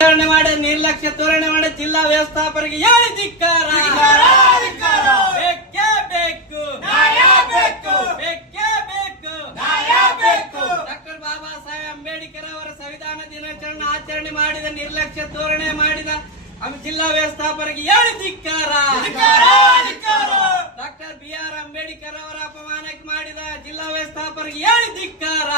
ನಿರ್ಲಕ್ಷ್ಯ ತೋರಣೆ ಮಾಡಿ ಜಿಲ್ಲಾ ವ್ಯವಸ್ಥಾಪಕರಿಗೆ ಹೇಳಿ ಧಿಕ್ಕಾರ. ಬೇಕೇ ಬೇಕು, ಬೇಕೇ ಬೇಕು. ಡಾಕ್ಟರ್ ಬಾಬಾ ಸಾಹೇಬ್ ಅಂಬೇಡ್ಕರ್ ಅವರ ಸಂವಿಧಾನ ದಿನಾಚರಣೆ ಆಚರಣೆ ಮಾಡಿದ ನಿರ್ಲಕ್ಷ್ಯ ತೋರಣೆ ಮಾಡಿದ ಜಿಲ್ಲಾ ವ್ಯವಸ್ಥಾಪಕರಿಗೆ ಹೇಳಿ ಧಿಕ್ಕಾರ. ಡಾಕ್ಟರ್ BR ಅಂಬೇಡ್ಕರ್ ಅವರ ಅಪಮಾನಕ್ಕೆ ಮಾಡಿದ ಜಿಲ್ಲಾ ವ್ಯವಸ್ಥಾಪಕರಿಗೆ ಹೇಳಿ ಧಿಕ್ಕಾರ.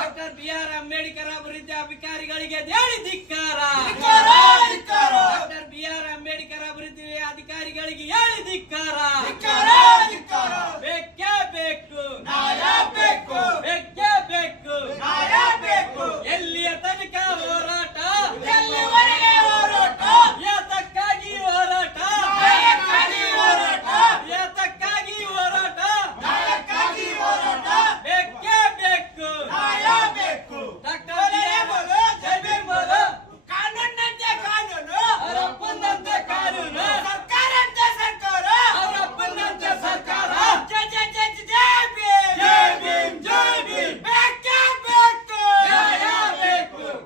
ಡಾಕ್ಟರ್ BR ಅಂಬೇಡ್ಕರ್ ಅಭಿವೃದ್ಧಿ ಅಧಿಕಾರಿಗಳಿಗೆ ಹೇಳಿ ಧಿಕ್ಕಾರ. ಡಾಕ್ಟರ್ BR ಅಂಬೇಡ್ಕರ್ ಅಭಿವೃದ್ಧಿ ಅಧಿಕಾರಿಗಳಿಗೆ ಹೇಳಿ ಧಿಕ್ಕಾರ. ಬೇಕೇ ಬೇಕು, ಬೇಕೇ ಬೇಕು. ಎಲ್ಲಿಯ ತನಕ ಹೋರಾಟ, ಏತಕ್ಕಾಗಿ ಹೋರಾಟ, ಏತಕ್ಕಾಗಿ ಹೋರಾಟ, ಬೇಕೇ ಬೇಕು. ಡಾಕ್ಟರ್ ಕಾನೂನಂತೆ ಕಾನೂನು, ಅವರಪ್ಪನಂತೆ ಕಾನೂನು, ಸರ್ಕಾರಂತೆ ಸರ್ಕಾರ, ಅವರಪ್ಪನಂತೆ ಸರ್ಕಾರ. ಜೈ ಜೈ ಜೈ ಜೈ ಭೀಮ್, ಜೈ ಭೀಮ್, ಜೈ ಭೀಮ್. ಬೇಕೇ ಬೇಕು,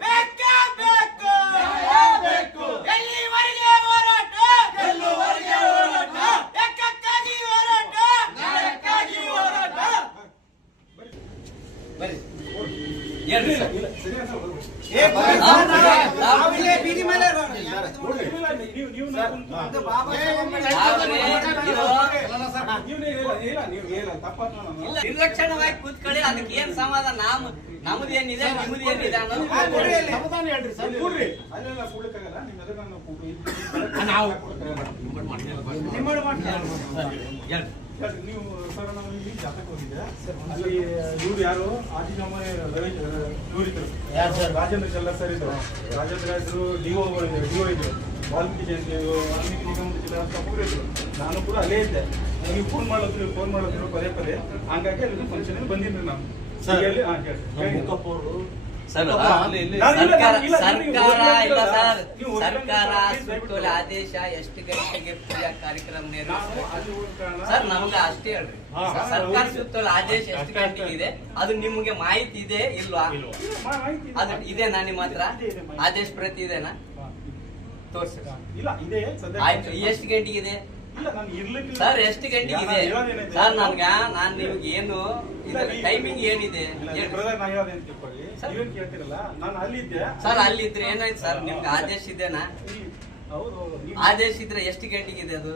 ಬೇಕೇ ಬೇಕು. ಎಲ್ಲಿವರೆಗೆ ಹೋರಾಟ, ಏಕಕ್ಕಾಗಿ ಹೋರಾಟ, ನ್ಯಾಯಕ್ಕಾಗಿ ಹೋರಾಟ. ಹೇಳ್ರಿ ಸರ್. ಬೀದಿ ಮೇಲೆ ನಿರ್ಲಕ್ಷಣವಾಗಿ ಕೂತ್ಕೊಳ್ಳಿ. ಅದಕ್ಕೆ ಏನ್ ಸಮಾಧಾನ? ನಮ್ದೇನಿದೆ ನಿಮ್ದೇನಿದೆ ಅನ್ನೋದು ನೀವು ಸರ್ ನಾವು ಇಲ್ಲಿ ಜಾತಕ ಹೋಗಿದ್ದೆ. ಅಲ್ಲಿ ಇವ್ರು ಯಾರು ಆದಿನಾಮ ಇವರಿದ್ರು, ರಾಜೇಂದ್ರ ಚೆಲ್ಲರ್ ಸರ್ ಇದ್ರು, ರಾಜೇಂದ್ರ ಇದ್ರು, ಡಿಒ ಇದ್ರು, ವಾಲ್ಮೀಕಿ ಜಯಂತಿ ವಾಲ್ಮೀಕಿ ನಿಗಮದ ಜಿಲ್ಲಾ ಇದ್ರು. ನಾನು ಕೂಡ ಅಲ್ಲೇ ಇದ್ದೆ. ನೀವು ಫೋನ್ ಮಾಡಿದ್ರು ಪದೇ ಹಂಗಾಗಿ ಅಲ್ಲಿ ಫಂಕ್ಷನ್ ಬಂದಿದ್ರಿ ನಾನು. ಸರ್ಕಾರ ಇಲ್ಲ ಸರ್, ಸರ್ಕಾರ ಸುತ್ತೋಲೆ ಆದೇಶ ಎಷ್ಟು ಗಂಟೆಗೆ ಪೂಜಾ ಕಾರ್ಯಕ್ರಮ ಸರ್ ನಮ್ಗೆ ಅಷ್ಟೇ ಹೇಳ್ರಿ. ಸರ್ಕಾರ ಸುತ್ತೋಲೆ ಆದೇಶ ಎಷ್ಟು ಗಂಟೆಗೆ ಇದೆ ಅದು ನಿಮ್ಗೆ ಮಾಹಿತಿ ಇದೆ ಇಲ್ವಾ? ಅದು ಇದೆನಾ ನಿಮ್ಮ ಹತ್ರ? ಆದೇಶ ಪ್ರತಿ ಇದೆನಾ? ತೋರ್ಸಿ. ಆಯ್ತು, ಎಷ್ಟು ಗಂಟೆಗೆ ಇದೆ ಸರ್? ಎಷ್ಟು ಗಂಟೆಗೆ ಇದೆ ಸರ್? ನಾನ್ ನಿಮ್ಗೆ ಏನು ಟೈಮಿಂಗ್ ಏನಿದೆ ಸರ್? ಅಲ್ಲಿದ್ರೆ ಏನಾಯ್ತು ಸರ್? ನಿಮ್ಗೆ ಆದೇಶ ಇದೆನಾ? ಆದೇಶ ಇದ್ರೆ ಎಷ್ಟು ಗಂಟೆಗೆ ಇದೆ ಅದು?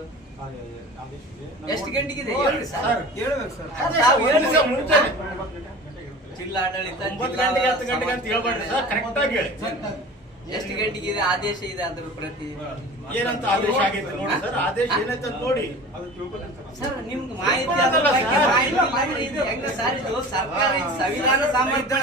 ಎಷ್ಟು ಗಂಟೆಗೆ ಇದೆ ಹೇಳ್ರಿ ಸರ್. ಜಿಲ್ಲಾಡಳಿತ ಎಷ್ಟು ಗಂಟೆಗೆ ಇದೆ ಆದೇಶ ಇದೆ ಅದ್ರ ಪ್ರತಿ ಏನಂತ ಆದೇಶ ಆಗೈತೆ ನೋಡಿ ಸರ್. ಆದೇಶ ಏನೈತೆ ನೋಡಿ ಸರ್. ನಿಮ್ಗೆ ಮಾಹಿತಿ ಅದ್ರ ಬಗ್ಗೆ ಮಾಹಿತಿ ಹೆಂಗ ಸರ್? ಇದು ಸರ್ಕಾರ ಸಂವಿಧಾನ ಸಾಮರ್ಥ್ಯ